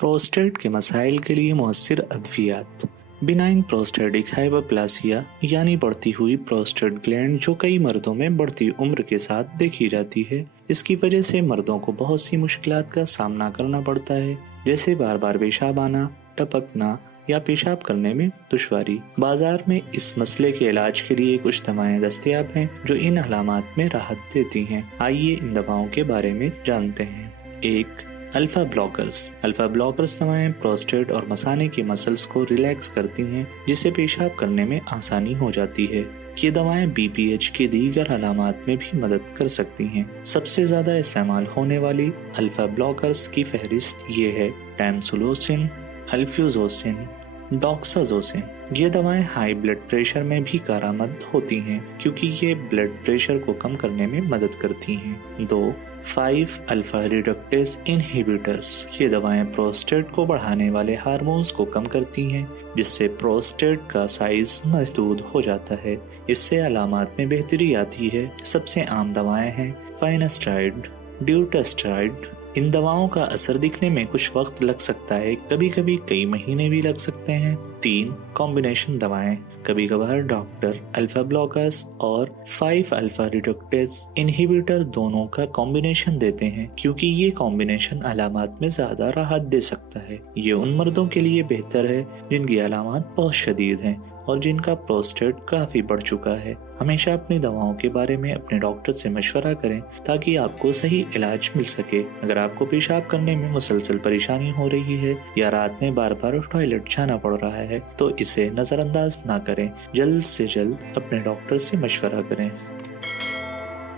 Prostate के मसाइल के लिए मौसर अद्वियात। बिनाइन प्रोस्टेटिक हाइपरप्लासिया यानी बढ़ती हुई प्रोस्टेट ग्लैंड जो कई मर्दों में बढ़ती उम्र के साथ देखी जाती है। इसकी वजह से मर्दों को बहुत सी मुश्किलात का सामना करना पड़ता है, जैसे बार बार पेशाब आना, टपकना या पेशाब करने में दुश्वारी। बाजार में इस मसले के इलाज के लिए कुछ दवाएं दस्तयाब हैं जो इन अलामात में राहत देती हैं। आइए इन दवाओं के बारे में जानते हैं। 1. Alpha blockers. अल्फा ब्लॉकर्स दवाएं प्रोस्टेट और मसाने की मसल्स को रिलैक्स करती हैं, जिससे पेशाब करने में आसानी हो जाती है। ये दवाएं BPH की दीगर अलामात में भी मदद कर सकती हैं। सबसे ज्यादा इस्तेमाल होने वाली अल्फा ब्लॉकर्स की फहरिस्त ये है: टैमसुलोसिन, अल्फ्यूजोसिन, डॉक्साजोसिन। ये दवाएं हाई ब्लड प्रेशर में भी कारआमद होती हैं, क्योंकि ये ब्लड प्रेशर को कम करने में मदद करती हैं। 2. 5 अल्फा रिडक्टेज इनहिबिटर्स। ये दवाएं प्रोस्टेट को बढ़ाने वाले हार्मोन्स को कम करती हैं, जिससे प्रोस्टेट का साइज महदूद हो जाता है। इससे अलामात में बेहतरी आती है। सबसे आम दवाएं हैं फाइनास्टाइड, ड्यूटास्टाइड। इन दवाओं का असर दिखने में कुछ वक्त लग सकता है, कभी कभी कई महीने भी लग सकते हैं। 3. कॉम्बिनेशन दवाएं। कभी कभार डॉक्टर अल्फा ब्लॉकर्स और 5 अल्फा रिडक्टेज इनहिबिटर दोनों का कॉम्बिनेशन देते हैं, क्योंकि ये कॉम्बिनेशन अलामात में ज्यादा राहत दे सकता है। ये उन मर्दों के लिए बेहतर है जिनकी अलामात बहुत शदीद हैं और जिनका प्रोस्टेट काफी बढ़ चुका है। हमेशा अपनी दवाओं के बारे में अपने डॉक्टर से मशवरा करें ताकि आपको सही इलाज मिल सके। अगर आपको पेशाब करने में मुसलसल परेशानी हो रही है या रात में बार बार टॉयलेट जाना पड़ रहा है तो इसे नजरअंदाज ना करें। जल्द से जल्द अपने डॉक्टर से मशवरा करें।